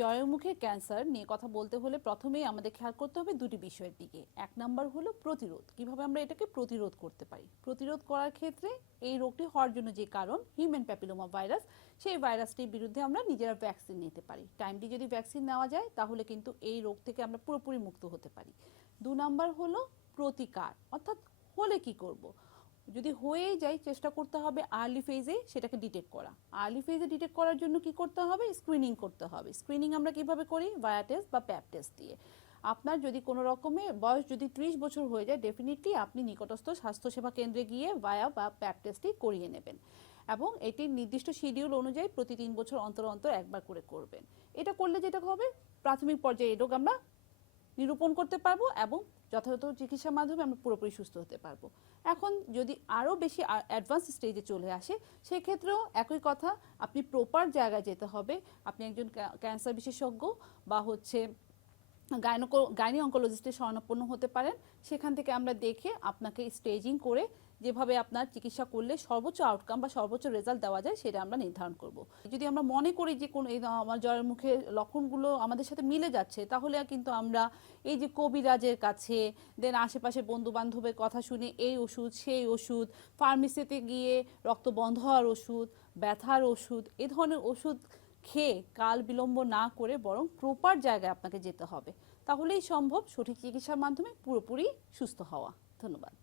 জ্বরের মুখে ক্যান্সার নিয়ে কথা বলতে হলে প্রথমেই আমাদের খেয়াল করতে হবে দুটি বিষয়ের দিকে। এক নাম্বার হলো প্রতিরোধ, কিভাবে আমরা এটাকে প্রতিরোধ করতে পারি। প্রতিরোধ করার ক্ষেত্রে এই রোগটি হওয়ার জন্য যে কারণ হিউম্যান প্যাপিলোমা ভাইরাস, সেই ভাইরাসটির বিরুদ্ধে আমরা নিজেরা ভ্যাকসিন নিতে পারি। টাইমলি যদি ভ্যাকসিন নেওয়া যায় তাহলে কিন্তু এই রোগ থেকে আমরা পুরোপুরি মুক্ত হতে পারি। 2 নাম্বার হলো প্রতিকার, অর্থাৎ হলে কি করব। যদি হয়েই যায় চেষ্টা করতে হবে আর্লি ফেজে সেটাকে ডিটেক্ট করা। আর্লি ফেজে ডিটেক্ট করার জন্য কি করতে হবে, স্ক্রিনিং করতে হবে। স্ক্রিনিং আমরা কিভাবে করি, ভায়া টেস্ট বা প্যাপ টেস্ট দিয়ে। আপনার যদি কোনো রকমের বয়স যদি 30 বছর হয়ে যায়, ডেফিনেটলি আপনি নিকটস্থ স্বাস্থ্যসেবা কেন্দ্রে গিয়ে ভায়া বা প্যাপ টেস্টটি করিয়ে নেবেন এবং এটির নির্দিষ্ট শিডিউল অনুযায়ী প্রতি 3 বছর অন্তর অন্তর একবার করে করবেন। এটা করলে যেটা হবে, প্রাথমিক পর্যায়ে এই রোগ আমরা নিরূপণ করতে পারবো এবং যথাযথ চিকিৎসার মাধ্যমে আমরা পুরোপুরি সুস্থ হতে পারবো। এখন যদি আরও বেশি অ্যাডভান্স স্টেজে চলে আসে, সেক্ষেত্রেও একই কথা, আপনি প্রপার জায়গায় যেতে হবে। আপনি একজন ক্যান্সার বিশেষজ্ঞ বা গাইনি অঙ্কোলজিস্টের শরণাপন্ন হতে পারেন। সেখান থেকে আমরা দেখে আপনাকে স্টেজিং করে যেভাবে আপনার চিকিৎসা করলে সর্বোচ্চ আউটকাম বা সর্বোচ্চ রেজাল্ট দেওয়া যায় সেটা আমরা নির্ধারণ করব। যদি আমরা মনে করি যে কোনো আমার জ্বরের মুখে লক্ষণগুলো আমাদের সাথে মিলে যাচ্ছে, তাহলে কিন্তু আমরা এই যে কবিরাজের কাছে, দেন আশেপাশে বন্ধু বান্ধবের কথা শুনে এই ওষুধ সেই ওষুধ, ফার্মেসিতে গিয়ে রক্ত বন্ধ হওয়ার ওষুধ, ব্যথার ওষুধ, এ ধরনের ওষুধ খেয়ে কাল বিলম্ব না করে বরং প্রপার জায়গায় আপনাকে যেতে হবে। তাহলেই সম্ভব সঠিক চিকিৎসার মাধ্যমে পুরোপুরি সুস্থ হওয়া। ধন্যবাদ।